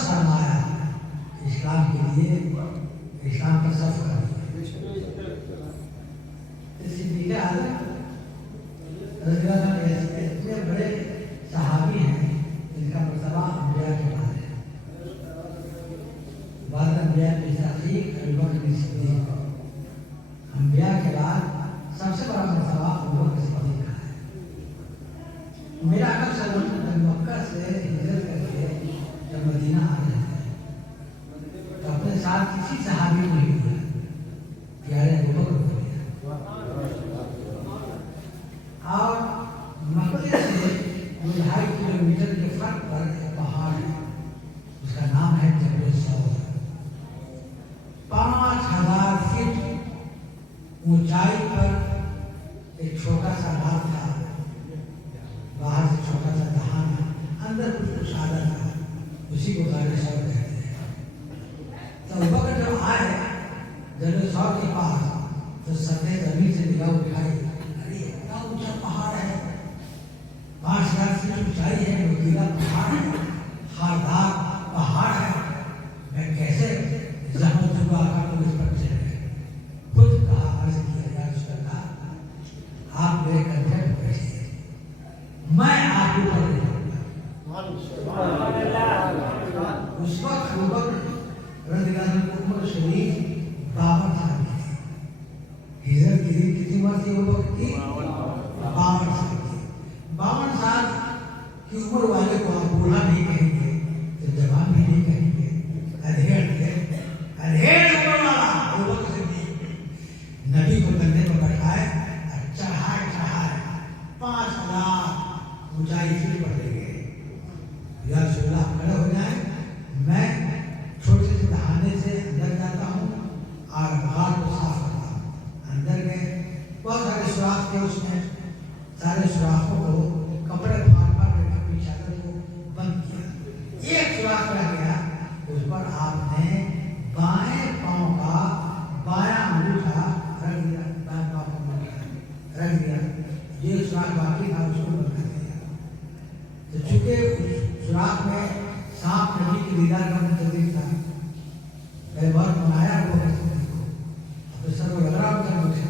سرمایہ اسلام کے لیے اسلام کا صرف کر دیا۔ صدیق اعظم رضی اللہ عنہ اتنے بڑے صحابی ہیں جن کا مرتبہ انبیاء کے بعد ہے۔ بعد انبیاء کی تحقیق ابو بکر صدیق، انبیاء کے بعد سب سے بڑا مرتبہ ابو بکر صدیق کا ہے۔ میرا آقا صلی اللہ علیہ وسلم مکہ سے ہجرت کر کے جب مدینہ آ رہے ہیں تو اپنے ساتھ کسی صحابی کو نہیں لیا، پیارے ابو بکر کو لیا، اور مکے سے 2.5 کلومیٹر کے فرق پر ایک پہاڑ ہے، اس کا نام ہے جبل سور۔ 5000 فٹ اونچائی پر ایک چھوٹا سا غار تھا، باہر سے چھوٹا سا دہان ہے، اندر کچھ کشادہ تھا، اسی کو غار سور کہتے ہیں۔ تو ابو بکر جب آئے جبل سور کے پاس تو سطح زمین سے نگاہ اٹھائی، ارے اتنا اونچا پہاڑ ہے، 5000 فٹ اونچائی ہے، نوکیلا پہاڑ ہے، خاردار پہاڑ ہے، میں کیسے زحمت دوں آقا کو اس پر چڑھے؟ خود کہا، عرض کیا، یا رسول اللہ آپ میرے کندھے پر بیٹھیے، میں آپ کو پر لے جاؤں گا۔ اس وقت ابو بکر رضی اللہ عنہ کی عمر شریف 52 سال کی تھی۔ ہجرت کی دن کتنی عمر تھی ابو بکر کی؟ 52 سال کی۔ 52 سال کی عمر والے کو آپ بوڑھا نہیں کہیں گے تو جوان بھی نہیں کہیں گے، ادھیڑ عمر والا ابو بکر صدیق نبی کو کندھے پر بٹھائے اور چڑھائے 5000 اونچائی فٹ پر لے گئے۔ یا رسول اللہ آپ کھڑے ہو جائیں، میں چھوٹے سے دہانے سے اندر جاتا ہوں اور غار کو صاف کرتا ہوں۔ اندر گئے، بہت سارے سوراخ تھے، اس میں سارے سوراخوں کو کپڑے پھاڑ پھاڑ کر کے اپنی چادر کو بند کیا۔ ایک سوراخ رہ گیا، اس پر آپ نے بائیں پاؤں کا بایاں انگوٹھا رکھ دیا، دائیں پاؤں کا انگوٹھا رکھ دیا، یہ سوراخ باقی تھا اس کو بند کر دیا۔ تو چونکہ سوراخ میں سانپ نبی کی دیدار کا منتظر تھا، میں بہت منایا وہ صدیق کو، اب سر کو لگ رہا ہوتا مجھے،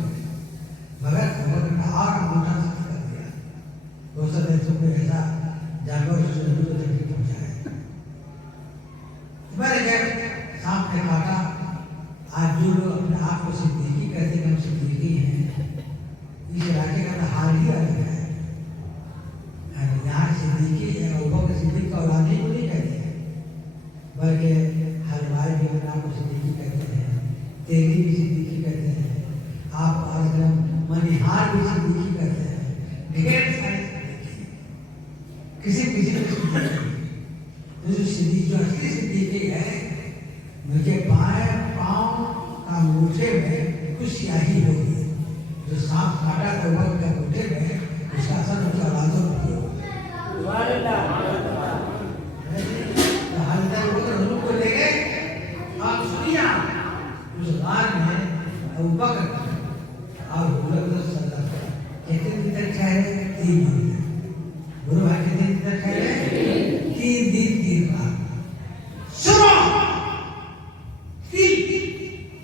مگر عمر نے اور انگوٹھا سخت کر دیا، وہ سب ایسے کوئی ایسا جانور جو نبی کو تکلیف پہنچائے۔ میں نے کہا سانپ نے کاٹا۔ آج جو لوگ اپنے آپ کو صدیقی کہتے ہیں، ہم صدیقی ہیں، اس علاقے کا حال ہی الگ ہے۔ یہاں صدیقی ابو بکر صدیق کا اولاد ہی کو نہیں کہتے ہیں، بلکہ حلوائی بھی اپنے آپ کو صدیقی کہتے ہیں، تیلی بھی صدیقی کہتے ہیں، آپ منیہار بھی صدیقی کہتے ہیں، ڈھیر سارے کسی جو اصلی صدیقی ہے، ان کے بائیں پاؤں کا انگوٹھے میں کچھ سیاہی ہوگی، جو سانپ کاٹا تو وقت کے انگوٹھے میں اس کا اثر ان کی اولادوں پر ہوگا۔ حضرت کو لے گئے، آپ سنیا اس غار میں ابو بکر اور حضور صلی اللہ علیہ وسلم کتنے دن تک ٹھہرے؟ 3 دن تک۔ بولو بھائی کتنے دن تک ٹھہرے؟ 3 دن 3 رات۔ سنو، تل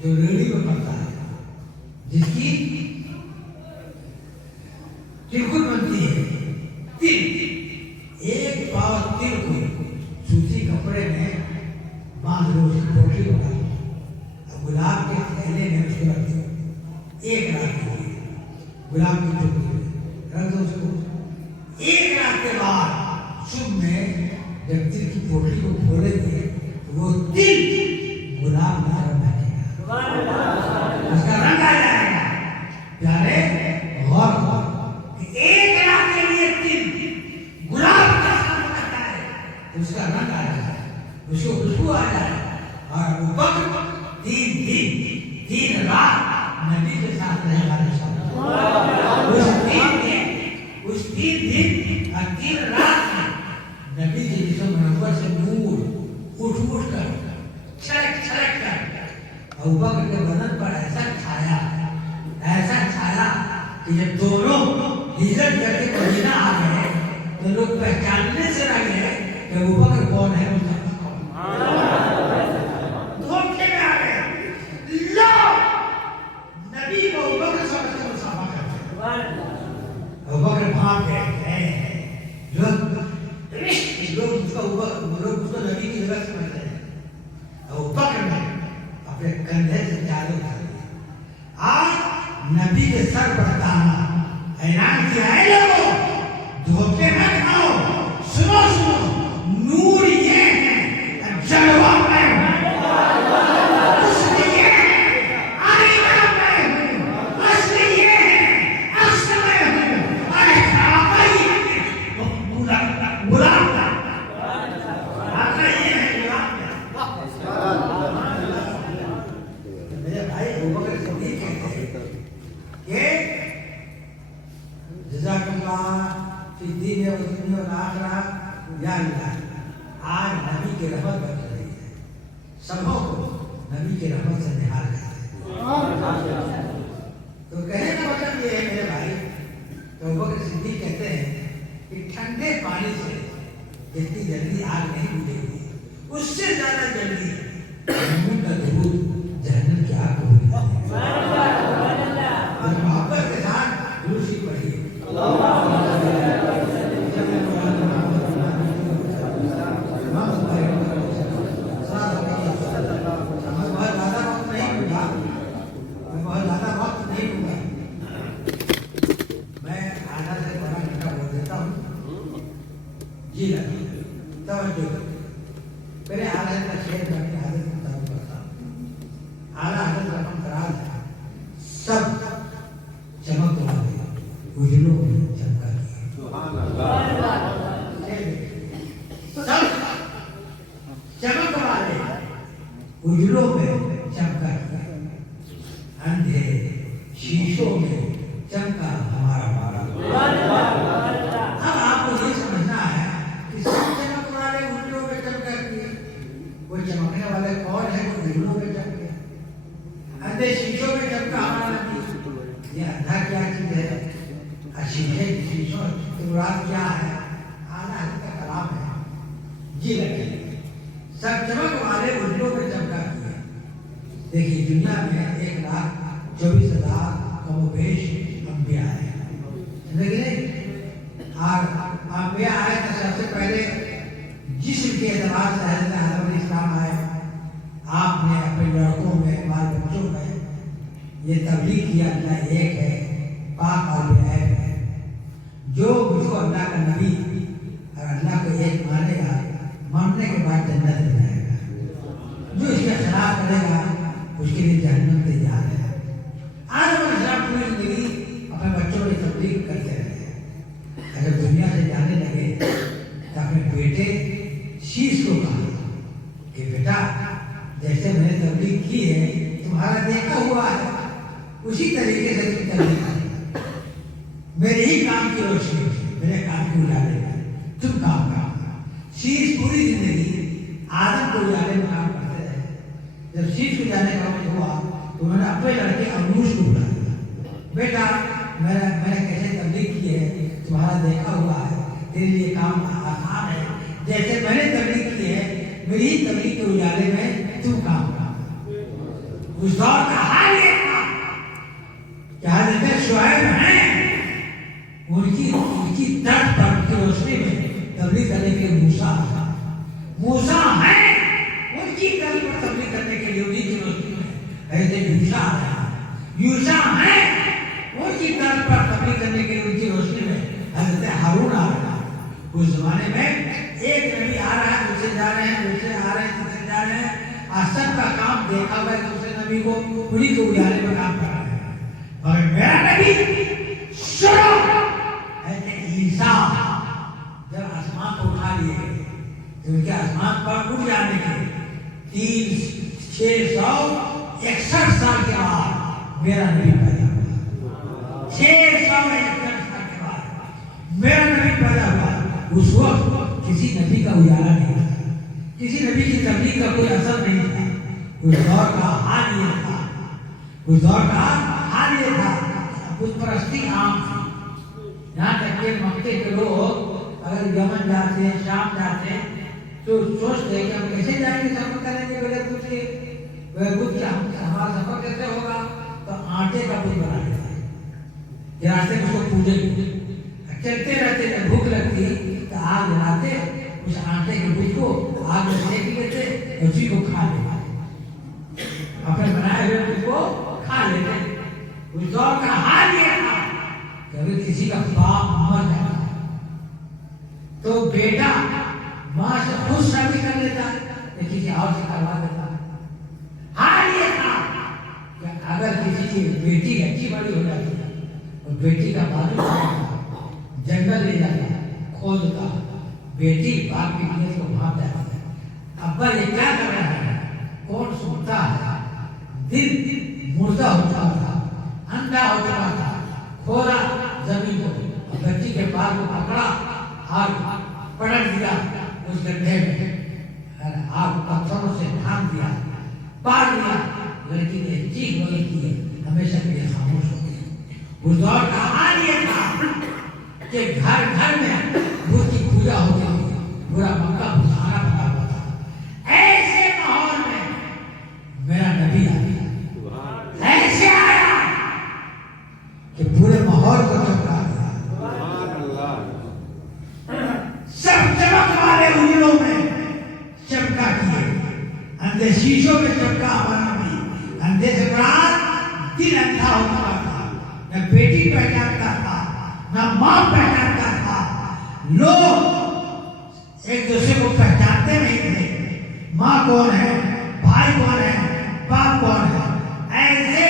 جو ریڑھی کو پڑتا ہے، جس کی تلکٹ بنتی ہے، تل، ایک پاؤ تل کو سوتی کپڑے میں باندھ لو، اس کی پوٹلی بنا لو، گلاب کے تھیلے میں اس کو رکھ دو، 1 رات کے لیے گلاب کی ٹوکری میں رکھ دو اس کو۔ 1 رات کے بعد صبح میں جب تل کی پوٹلی کو کھولیں گے تو وہ تل گلاب کا رنگ آئے گا، اس کا رنگ آ جائے گا۔ پیارے غور کرو کہ 1 رات کے لیے تل گلاب کا رنگ آتا ہے، اس کا رنگ آ جائے، اس کو خوشبو آ جائے، اور ابو بکر 3 دن 3 رات نبی کے ساتھ رہے والے صاحب۔ اس 3 دن اور 3 رات میں نبی کے جسم منور سے نور اٹھ کر چھلک کر ابو بکر کے بدن پر ایسا چھایا کہ جب دونوں ہجرت کر کے مدینہ آ گئے تو لوگ پہچاننے سے رہ گئے کہ ابو بکر کون ہے، مصطفیٰ کون ہے۔ دنیا والآخرہ یا اللہ آج نبی کی رحمت برس رہی ہے، سبوں کو نبی کی رحمت سے نہال کرتے ہیں۔ تو کہنے کا مطلب یہ ہے میرے بھائی، تو ابوبکر صدیق کہتے ہیں کہ ٹھنڈے پانی سے جتنی جلدی آگ نہیں بجھے گی اس سے زیادہ جلدی جہنم کا درود جہنم کی آگ کو بجھا دے گا۔ محبت کے ساتھ درود شریف پڑھیے۔ جی لگی توجہ میرے اعلیٰ کا شعر میں اپنی حضرت کو تعلق کرتا ہوں۔ اعلیٰ حضرت رقم فراز ہے، سب چمک والے اجلوں میں چمکا کیے، سب چمک والے اجلوں میں چمکا کیے، اندھے شیشوں میں چمکا ہمارا مارا۔ اب آپ کو یہ سمجھنا ہے کہ سب چمک والے اجلوں میں چمکا کیے، وہ چمکنے والے کون ہے جو اجلوں میں چمکے؟ اندھے شیشوں میں چمکا ہمارا نبی۔ یہ اندھا کیا چیز ہے؟ شیشے شیشوں کی مراد کیا ہے؟ اعلیٰ حضرت کا کلام ہے۔ جی لگے سب چمک والے اجلوں میں چمکا کیے۔ دیکھیے دنیا میں 1,24,000 کم و بیش انبیاء ہیں، لیکن اور انبیاء آئے تو سب سے پہلے جسم کے اعتبار سے حضرت آدم علیہ السلام آئے۔ آپ نے اپنے لڑکوں میں بال بچوں میں یہ تبلیغ کیا اللہ ایک ہے، پاک اور بے عیب ہے، جو مجھ کو اللہ کا نبی اور اللہ کو ایک مانے گا ماننے کے بعد جنت میں جائے گا، جو اس کے خلاف کرے گا اس کے لیے جہنم تیار ہے۔ آدم علیہ السلام پوری زندگی اپنے بچوں میں تبلیغ کرتے رہے۔ اگر دنیا سے جانے لگے تو اپنے بیٹے شیش کو کہا کہ بیٹا جیسے میں نے تبلیغ کی ہے تمہارا دیکھا ہوا ہے، اسی طریقے سے تم تبلیغ کرو، میرے ہی کام کی روشنی میرے کام کی اجالے میں تم کام کرو۔ شیش پوری زندگی آدم کو اجالے میں کام کرتے رہے۔ جب شیش کو جانے کا وقت ہوا تو انہوں نے اپنے لڑکے انوش کو بلایا، بیٹا میں نے کیسے تبلیغ کی ہے تمہارا دیکھا ہوا ہے، تیرے لیے کام آسان ہے، جیسے میں نے تبلیغ کی ہے میری ہی تبلیغ کے اجالے میں تم کام کرو۔ اس دور کا حال یہ تھا کہ حضرت شعیب ہیں، ان کی درد پر کی روشنی میں تبلیغ کرنے کے لیے موسیٰ ہیں، ان کی درد پر تبلیغ کرنے کے لیے انہی کی روشنی میں حضرت یوشع ہیں، ان کی درد پر تبلیغ کرنے کے لیے ان کی روشنی میں حضرت ہارون آ رہا ہے۔ اس زمانے میں ایک نبی آ رہا ہے، دوسرے جا رہے ہیں، دوسرے آ رہے ہیں، تیسرے جا رہے ہیں، اور سب کا کام دیکھا ہوا ہے دوسرے نبی کو انہی کو اجالے میں کام کر رہے ہیں۔ اور میرا نبی شروع حضرت عیسیٰ جب آسمان کو اٹھا لیے گئے تو ان کے آسمان پر اٹھ جانے کے 661 سال کے بعد میرا نبی پیدا ہوا۔ 661 سال کے بعد میرا نبی پیدا ہوا۔ اس وقت کسی نبی کا اجالا نہیں تھا، کسی نبی کی تبلیغ کا کوئی اثر نہیں تھا۔ اس دور کا حال یہ تھا، اس دور کا حال یہ تھا بت پرستی عام تھی۔ یہاں تک کہ مکے کے لوگ اگر یمن جاتے ہیں، شام جاتے ہیں تو سوچتے ہیں کہ ہم کیسے جائیں گے، سفر کریں گے، بغیر بت کے ہمارا سفر کیسے ہوگا؟ تو آٹے کا بت بنا لیتے ہیں، یہ راستے میں اس کو پوجے، چلتے رہتے ہیں، بھوک لگتی تو آگ جلاتے، اس آٹے کے بت کو آگ میں سینک لیتے، اسی کو کھا لیتے، اپنے بنائے ہوئے بت کو کھا لیتے۔ اس دور کا حال یہ تھا کہ اگر کسی کا باپ مر جاتا تو بیٹا ماں سے خود شادی کر لیتا یا کسی اور سے کروا دیتا۔ حال یہ تھا کہ اگر کسی کی بیٹی اچھی بڑی ہو جاتی تو بیٹی کا بازو جنگل لے جاتا، کھودتا، بیٹی باپ کی نیت کو بھانپ جاتی ہے، ابا یہ کیا کر رہا ہے، کون سنتا ہے؟ دل مردہ ہو چکا تھا، اندھا ہو چکا تھا، کھولا زمین کو، بچی کے پار کو پکڑا آگ پلٹ دیا اس گڈھے میں، آگ پتھروں سے ڈھانپ دیا، پار دیا، لڑکی نے چیخ بلند کی ہے، ہمیشہ کے لیے خاموش ہو گئی۔ اس دور کا حال یہ تھا کہ گھر گھر میں بت کی پوجا ہوتی تھی، پورا مکہ بتانا بتا ہوا تھا۔ ایسے ماحول میں میرا نبی ایسے آیا کہ پورے ماحول کو چمکا دیا۔ سب چمک والے اجڑوں میں چمکا کیے، اندھے شیشوں میں چمکا ہمارا نبی۔ اندھے سے مراد دل اندھا ہو چکا تھا، نہ بیٹی پہچانتا تھا، نہ ماں پہچانتا تھا، لوگ ایک دوسرے کو پہچانتے نہیں تھے، ماں کون ہے، بھائی کون ہے، باپ کون ہے۔ ایسے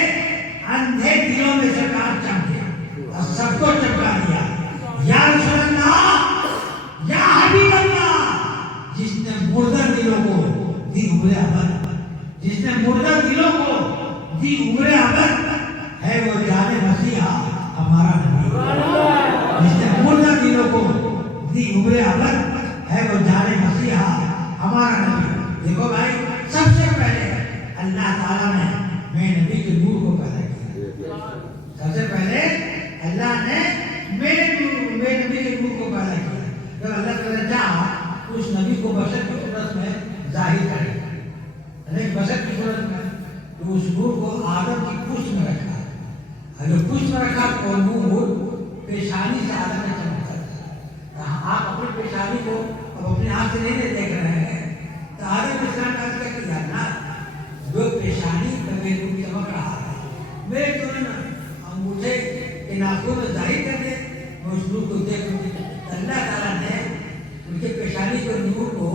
اندھے دلوں میں سرکار چمکے اور سب کو چمکا دیا۔ یا رسول اللہ، یا حبیب اللہ، جس نے مردہ دلوں کو دی عمر ابد، جس نے مردہ دلوں کو دی عمر ابد ہے، وہ جان مسیحا ہمارا نبی۔ جس نے مردہ دلوں کو دی عمر ابد ہے، وہ جان مسیحا ہمارا نبی۔ دیکھو بھائی، سب سے پہلے اللہ تعالیٰ نے میرے نبی کے نور کو پیدا کیا۔ سب سے پہلے اللہ نے میرے نبی کے نور کو پیدا کیا۔ جب اللہ تعالیٰ نے چاہا اس نبی کو بشر کی صورت میں ظاہر کرے، بشر کی صورت میں، تو اس نور کو آدم کی پشت میں رکھا۔ اگر پشت میں رکھا تو نور پیشانی سے آدم میں چمکتا تھا۔ آپ اپنی پیشانی کو اب اپنے ہاتھ سے نہیں دیکھ رہے ہیں، تو آدم اسلام کا کیا نا، جو پیشانی میں میرے نور چمک رہا ہے، میرے تو انگوٹھے کے ناخنوں میں ظاہر کر دے، میں اس نور کو دیکھ لوں۔ اللہ تعالیٰ نے ان کے پیشانی کے نور کو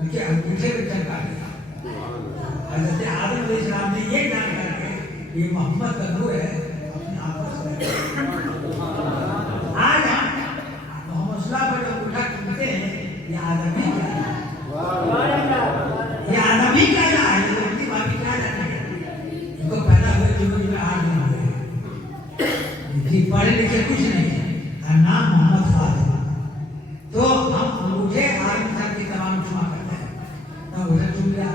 ان کے انگوٹھے میں چمکا دیا۔ حضرت آدم علیہ السلام نے یہ جان کر کے یہ محمد کا نور ہے، اپنے آنکھوں سے آج ہم محمد صلی اللہ پر جو انگوٹھا چومتے ہیں، یہ آدم ہی کیا ہے، یہ آدم ہی کیا ہے، یہ ان کی بات کیا جاتی ہے۔ ان کو پیدا ہوئے جنوبی میں 8 دن ہوئے، جی پڑھے لکھے کچھ نہیں ہے، اور نام محمد فاضل۔ تو ہم انگوٹھے آدم صاحب کی تمام چما کرتے ہیں، تو انگوٹھا چوم لیا۔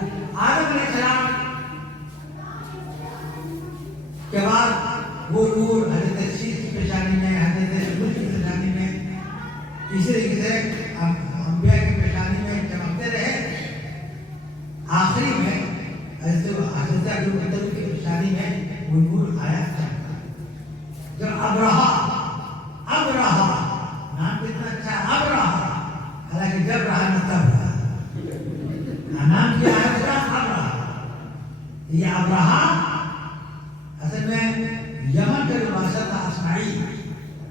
آدم علیہ السلام کے بعد وہ نور حضرت شیش کی پیشانی میں، حضرت سلوک کی پیشانی میں، اسی طریقے سے انبیاء کی پیشانی میں چمکتے رہے۔ آخری میں حضرت ابوبکر کی پیشانی میں وہ نور آیا چمکا۔ جب ابرہا نام کتنا اچھا ہے، ابرہا، حالانکہ جب رہا نہ تب رہا، نام کیا ہے اس کا، ابرہا۔ یہ ابرہا اصل میں یمن کا جو بادشاہ تھا اسماعیل،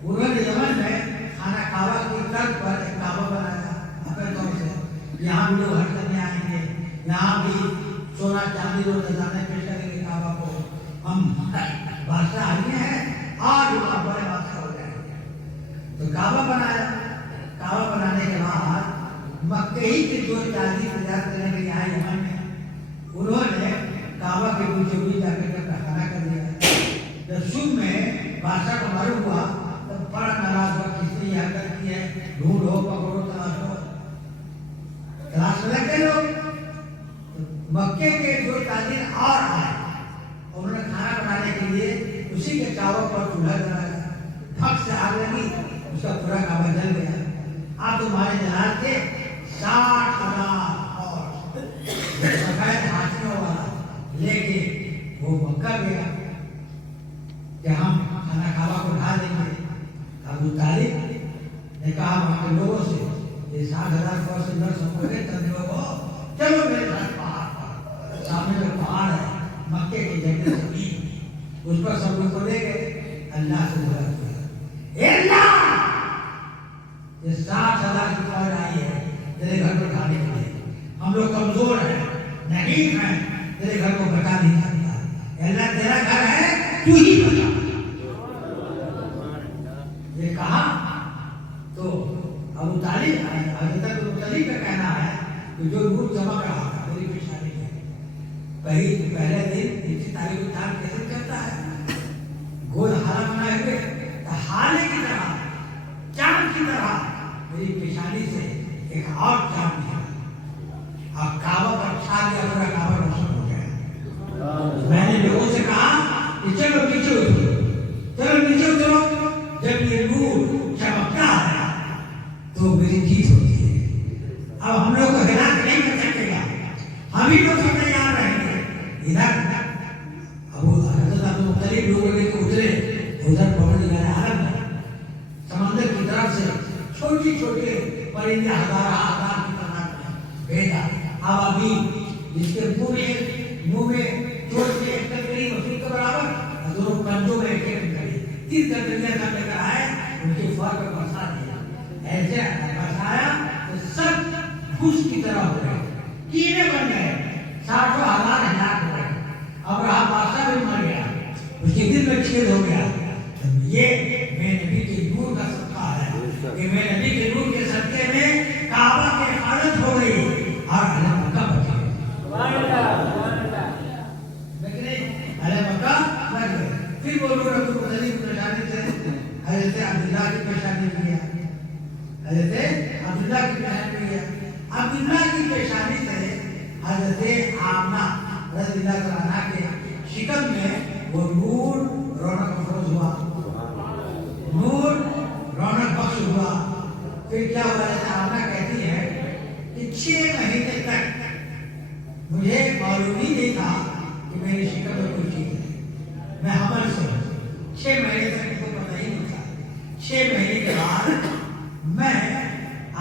انہوں نے یمن میں خانہ کعبہ کی طرز پر ایک کعبہ بنایا اپنے طور سے۔ یہاں بھی لوگ حج کرنے آئیں گے، یہاں بھی سونا چاندی اور خزانے پیش کریں گے کعبہ کو، ہم بادشاہ آئے ہیں آج وہاں بڑے بادشاہ ہو جائیں گے۔ تو کعبہ بنایا، کعبہ بنانے کے بعد مکہ ہی کے جو تاجر تجارت کرنے کے لیے آئے یمن میں، انہوں نے کعبہ کے بیچوں بیچ جا کر خانہ کر دیا۔ جب صبح میں بادشاہ کو معلوم ہوا تو بڑا ناراض ہوا، کس نے یہ حرکت کی ہے، ڈھونڈو پکڑو تلاش میں لگے لوگ۔ مکے کے جو تاجر اور آئے، انہوں نے کھانا بنانے کے لیے اسی کے چاول پر چولہا جلایا، دھک سے آگ لگی، اس کا پورا کعبہ جل گیا۔ آپ تمہارے جلال کے 60,000 اور سفید ہاتھیوں والا لے کے وہ مکہ گیا کہ ہم کھانا کعبہ کو ڈھا دیں گے۔ ابو طالب نے کہا وہاں کے لوگوں سے، یہ 60,000 فوج سے نہ سمجھ گئے، چند لوگوں چلو میرے ساتھ پہاڑ پر، سامنے جو پہاڑ ہے مکے کی جنگل زمین، اس پر سب لوگ کو لے گئے۔ اللہ سے دعا کیا، اے اللہ، یہ 60,000 کی فوج آئی ہے تیرے گھر کو ڈھانے کے لیے، ہم لوگ کمزور ہیں، نہیں ہیں، تیرے گھر کو بچا نہیں سکتا، اے اللہ تیرا گھر ہے، تو ہی بچا۔ یہ کہا تو ابو طالب، حضرت ابو طالب کا کہنا ہے کہ جو نور چمک رہا تھا میری پیشانی میں، پہلے دن اسی تاریخ کو چاند کیسے کرتا ہے، گول ہارا بنائے ہوئے ہالے کی طرح، چاند کی طرح میری پیشانی سے ایک اور چاند نکلا، اب کعبہ پر چھا گیا، پورا کعبہ روشن ہو گیا۔ میں نے لوگوں سے کہا کہ چلو نیچے اترو، چلو نیچے اترو۔ جب یہ نور چمکتا ہے تو میری جیت ہوتی ہے۔ اب ہم لوگ کو ہدایت نہیں کر سکے گا، ہم ہی لوگ سب تیار رہیں گے۔ ادھر ابو حضرت ابو مختلف لوگوں لے کے اترے، ادھر پہنچ عالم سمندر کی طرف سے چھوٹی چھوٹے پرندے ہزار کی تعداد میں بھیجا۔ اب ابھی جس کے منہ میں چوٹ سے ایک تقریر مسجد کے برابر، دونوں کنجوں میں ایک ایک کری، تین تقریریں سب لے کر آئے، ان کے فر پہ برسا دیا، ایسے برسایا تو سب گھس کی طرح ہو گئے، کیڑے بن گئے، 60,000 ہلاک ہو گئے۔ اب رہا بادشاہ بھی مر گیا، اس کے دل میں چھید ہو گیا۔ یہ میرے نبی کے نور کا صدقہ ہے کہ میرے نبی کے نور کے صدقے میں کعبہ کی حفاظت ہو گئی اور اہل مکہ بچ گئے۔ سبحان اللہ، اہل مکہ بچ گئے۔ پھر وہ لوگ ابو مختلف پریشانی سے حضرت عبداللہ کی پیشانی کیا، حضرت عبداللہ کی پیشانی کیا۔ عبداللہ کی پیشانی سے حضرت آمنہ رضی اللہ عنہا کے شکم میں وہ نور رونق افروز ہوا، نور رونق بخش ہوا۔ پھر کیا ہوا؟ حضرت آمنہ کہتی ہے کہ 6 مہینے تک مجھے معلوم ہی نہیں تھا کہ میری شکم میں کوئی چیز ہے، میں حمل سے ہوں۔ 6 مہینے تک مجھے پتہ ہی نہیں تھا۔ 6 مہینے کے بعد میں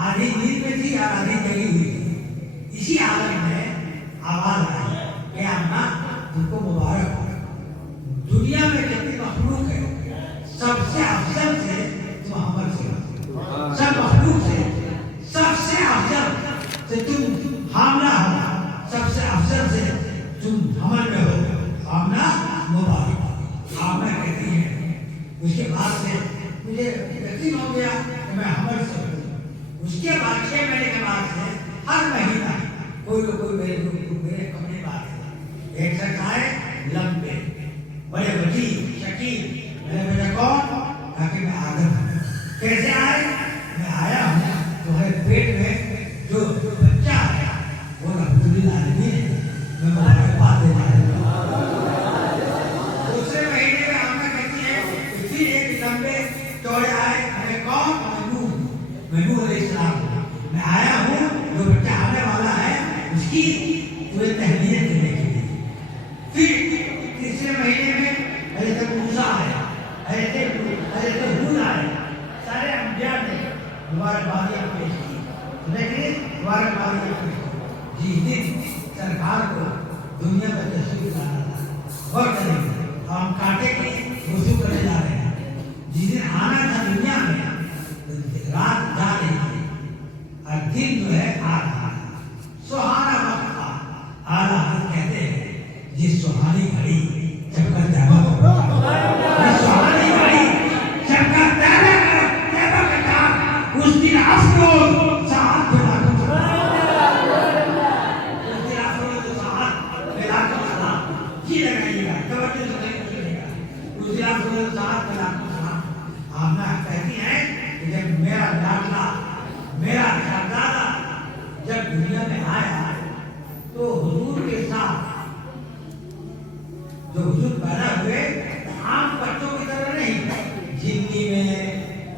آدھی نیند میں تھی اور آدھی جگی ہوئی تھی، اسی حالت میں آواز آئی کہ آمنہ تم کو مبارک ہو، دنیا میں جتنی مخلوق ہے سب سے افضل سے تم حمل سے ہو، سب مخلوق سے سب سے افضل سے تم حاملہ ہو، سب سے افضل سے تم حمل میں ہو، آمنہ مبارک۔ آمنہ کہتی ہے اس کے بعد سے مجھے یقین ہو گیا کہ میں حمل سے ہوں۔ اس کے بعد 6 مہینے کے بعد سے ہر مہینہ کوئی نہ کوئی میرے کپڑے بات ایک شخص آئے لمبے بڑے وجیح شکیل، میں نے پوچھا کون؟ کہا کہ میں آدم ہوں۔ کیسے آئے؟ میں آیا ہوں تمہارے پیٹ میں جو بچہ ہے وہ رحمت للعالمین ہے، میں تمہارے پاس دے جا رہا ہوں۔ دوسرے مہینے میں آمنہ کہتی ہے کہ پھر ایک لمبے چوڑے آئے، میں کون؟ میں نوح علیہ السلام ہوں، میں آیا ہوں جو بچہ آنے والا ہے اس کی تمہیں تہنیت دینے کے لیے۔ پھر تیسرے مہینے میں حضرت موسیٰ آئے، حضرت ہود آئے، سارے انبیاء نے مبارکبادیاں پیش کی، لیکن مبارکبادیاں پیش کی۔ جس دن سرکار کو دنیا میں تشریف لانا تھا، وقت نہیں تھا، ہم کانٹے کی وضو کرنے جا رہے ہیں، جس دن آنا تھا دنیا میں رات جا رہی تھی اور دن جو ہے آ رہا ہے، سہانا وقت تھا۔ اعلیٰ حضرت کہتے ہیں جس سہانی گھڑی جب کا تیبہ جس سہانی گھڑی جب کا تیبہ کا کام، اس دن افروز ساعت پہ لاکھوں سلام، اس دن افروز ساعت پہ لاکھوں سلام، جی لگائیے گا، توجہ سے نہیں سنے گا، اس دن افروز ساعت پہ لاکھوں سلام۔ آمنہ کہتی ہیں کہ جب میرا لاڈلا میرا شہزادہ جب دنیا میں آیا تو حضور کے ساتھ جو حضور پیدا ہوئے عام بچوں کی طرح نہیں، زندگی میں،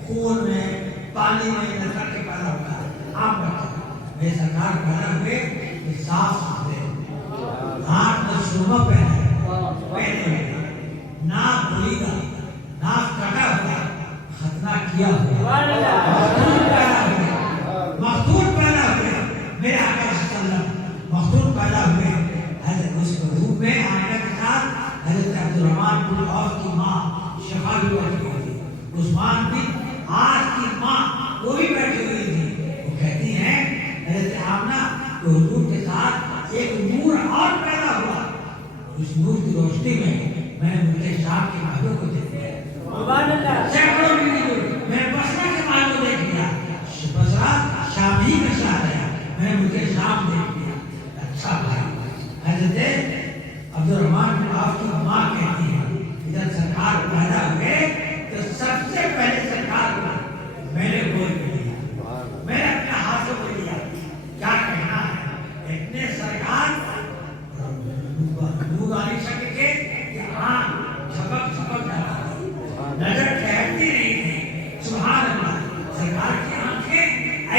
خون میں، پانی میں نکل کے پیدا ہوتا ہے عام بچہ۔ میرے سرکار پیدا ہوئے کہ صاف ستھرے، ہاتھ میں سرما پہنے ہوئے، ناک بریدہ، ناک کٹا ہوا، ختنہ کیا ہوا، مختون پیدا ہوئے، میرے آقا صلی اللہ علیہ وسلم مختون پیدا ہوئے۔ حضرت اس روح میں آنے کے ساتھ حضرت عبدالرحمن بن عوف کی ماں شفا بھی بیٹھی ہوئی تھی، عثمان بن عاص کی ماں وہ بھی بیٹھی ہوئی تھی۔ وہ کہتی ہیں حضرت آمنہ کہ حضور کے ساتھ ایک نور اور پیدا ہوا، اس نور کی روشنی میں نے ملک شام کے محلوں کو دیکھ لیا، سینکڑوں میں نے بصرہ کے محل کو دیکھ لیا، بصرہ شام ہی کا شہر ہے، میں نے ملک شام دیکھ لیا۔ اچھا بھائی، حضرت عبدالرحمن بن عوف کی ماں کہتی ہے جب سرکار پیدا ہوئے تو سب سے پہلے سرکار کو میں نے گود میں لیا،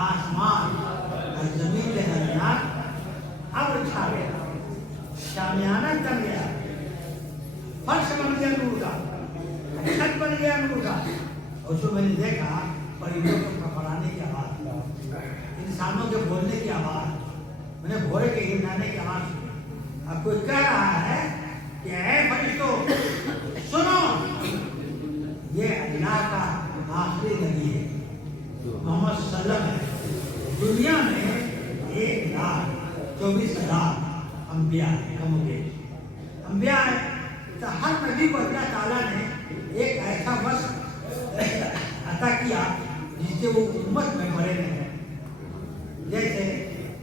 آسمان اور زمین کے درمیان ابر چھا گیا، شامیانہ تن گیا، فرش بن گیا نور کا، چھت بن گیا نور کا. اس کو میں نے دیکھا پرندوں کو پڑھانے کی آواز، انسانوں کے بولنے کی آواز، میں نے گھوڑے کے ہلانے کی آواز سنی. اب کوئی کہہ رہا ہے کہ اے فرشتوں سنو، یہ اللہ کا آخری نبی ہے، محمد صلی اللہ علیہ وسلم ہے. دنیا میں 1,24,000 انبیاء ہیں، کم و بیش انبیاء ہیں. تو ہر نبی کو اللہ تعالیٰ نے ایک ایسا وصف عطا کیا جس سے وہ امت میں بڑے رہے. جیسے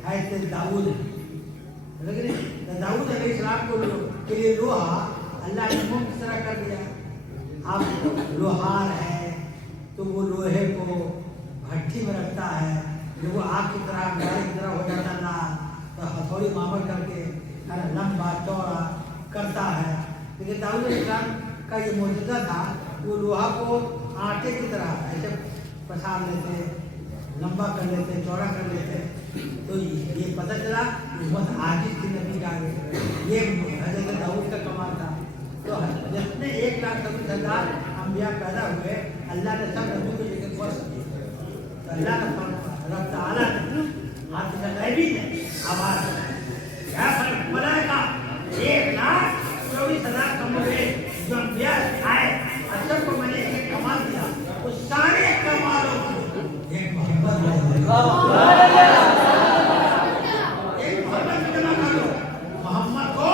حضرت داؤد علیہ السلام کے لیے لوہا اللہ نے مختصر کر دیا. اب لوہار ہے تو وہ لوہے کو بھٹی میں رکھتا ہے، جب وہ آگ کی طرح گارے کی طرح ہو جاتا نا تو ہتھوڑی معمر کر کے لمبا چوڑا کرتا ہے. لیکن داؤد علیہ السلام کا یہ معجزہ تھا، وہ لوہا کو آٹے کی طرح ایسے پسار لیتے، لمبا کر لیتے، چوڑا کر لیتے. تو یہ پتہ چلا بہت عاجز تھی نبی کا، یہ حضرت داؤد کا کمال تھا. تو جتنے 1,24,000 انبیاء پیدا ہوئے، اللہ نے سب نبی کو ایک ایک وصف دی. تو اللہ نے رب تعالیٰ نے حافظ غیبی نے آواز یا ملائکہ 1,24,000 کم ہوئے جو انبیاء آئے، سب کو میں نے ایک کمال دیا. وہ سارے کمالوں کو ایک محبت جمع کر لو. محمد کو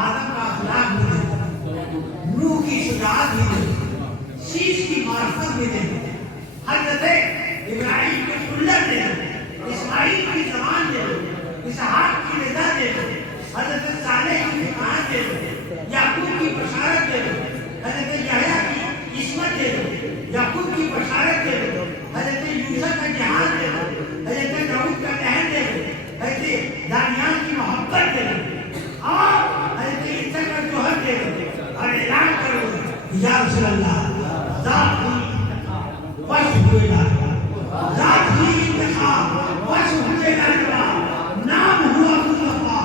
آدم کا اخلاق بھی دے، نوح کی شجاعت بھی دے، شیش کی معرفت بھی دے، حضرت ابراہیم کی کلت دے دو، اسماعیل کی زبان دے دو، اسحاق کی رضا دے دو، حضرت صالح کی فقاہت دے دو، یعقوب کی بشارت دے دو، حضرت یحییٰ کی عصمت دے دو، یعقوب کی بشارت دے دو، حضرت یوسف کا جہاد دے دو، حضرت داؤد کا دہن دے دو، حضرت دانیال کی محبت دے دو، اور حضرت عیسیٰ کا جوہر دے دو. اور اعلان کرو یا رسول اللہ، ذات ہوئی وش ہوئے لاجواب، ذات ہوئی انتخاب وش ہوئے لاجواب، نام ہوا مصطفیٰ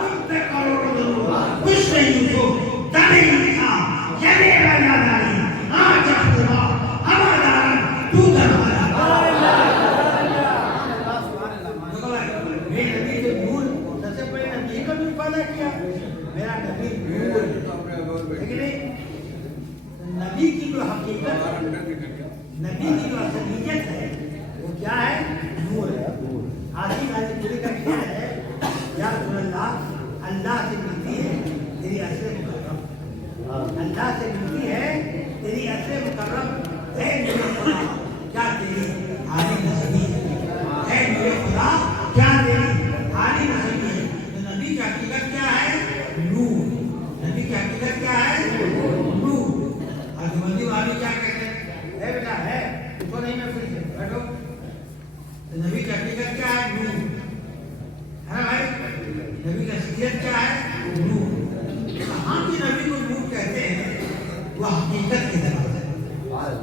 تم پہ کروڑوں ضرور کچھ نہیں تو تبھی نہیں تھا چلے گا یاد آئی آج اختبا ہمارا تو کروایا. میرے نبی کے نور سب سے پہلے نبی کا بھی پیدا کیا، میرا نبی نور. لیکن نبی کی جو حقیقت، نبی کی جو اصلیت ہے وہ کیا ہے؟ نور ہے. آدھی پوری کا کیا ہے؟ یا رسول اللہ، اللہ سے ملتی ہے تیری اصل مکرم، اللہ سے ملتی ہے تیری اصل مکرم. اے میرے خدا کیا تیری عالی نصیبی ہے، اے میرے خدا کیا تیری عالی نصیبی ہے. تو نبی کی حقیقت کیا ہے؟ نور. نبی کی حقیقت کیا ہے؟ نور. اور دیوبندی والے کیا کہتے ہیں؟ اے بیٹا ہے تو نہیں، میں پھر سے بیٹھو. تو نبی کی حقیقت کیا ہے؟ نور ہے نا بھائی. نبی کی حقیقت کیا ہے؟ نور. ہم بھی نبی کو نور کہتے ہیں، وہ حقیقت کے اعتبار سے،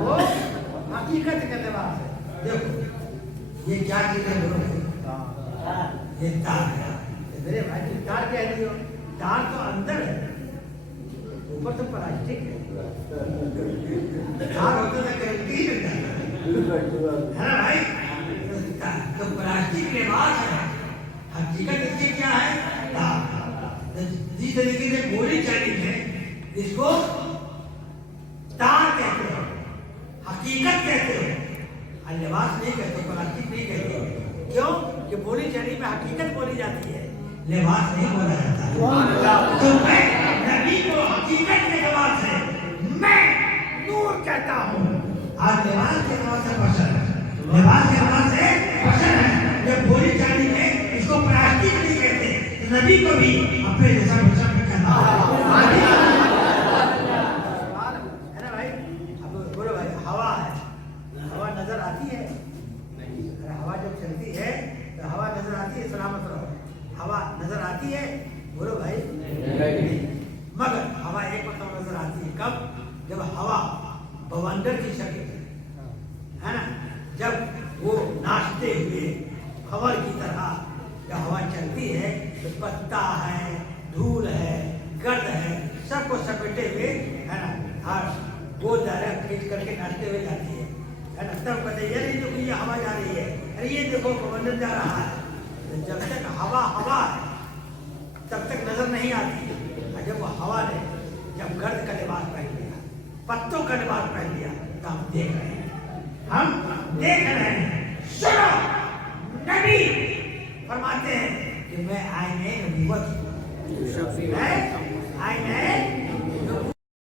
وہ حقیقت کے اعتبار سے. دیکھو یہ کیا چیز ہے بولو، یہ تار ہے. میرے بھائی تم تار کہہ رہی ہو، تار تو اندر ہے، اوپر تو پلاسٹک ہے. تار ہوتا ہے کرنٹی ہے نا بھائی. تو پلاسٹک لباس ہے، حقیقت اس کی کیا ہے؟ تار. جس طریقے سے گولی چلی ہے اس کو تار کہتے ہیں، حقیقت کہتے ہیں. لباس نہیں کہتے، پلاسٹک نہیں کہتے. کیوں کہ بولی چلی میں حقیقت بولی جاتی ہے، لباس نہیں بولا جاتا. تو میں نبی کو حقیقت کے اعتبار سے میں نور کہتا ہوں. آج لباس کے اعتبار سے بشر ہے، لباس کے اعتبار سے بشر ہے. یہ بولی چلی میں اس کو پلاسٹک نہیں کہتے. نبی کو بھی اپنے جیسا بشر کہنا ہے نا بھائی. اب بولو بھائی، ہوا ہے، ہوا نظر آتی ہے؟ ہوا جب چلتی ہے تو ہوا نظر آتی ہے؟ سلامت رہو. ہوا نظر آتی ہے؟ بولو بھائی نہیں. مگر ہوا ایک مرتبہ نظر آتی ہے، کب؟ جب ہوا بوندر چمٹے ہوئے ہے نا اور وہ دائرہ کھینچ کر کے ناچتے ہوئے جاتی ہے نا. تب کہتے ہیں یہ دیکھو یہ ہوا جا رہی ہے, ارے یہ دیکھو گورنر جا رہا ہے. جب تک ہوا ہے تب تک نظر نہیں آتی. جب وہ ہوا نے جب گرد کا لباس پہن لیا, پتوں کا لباس پہن لیا, تو ہم دیکھ رہے ہیں, ہم دیکھ رہے ہیں. سنو, نبی فرماتے ہیں کہ میں آئینے نبوت ہوں, میں آئینے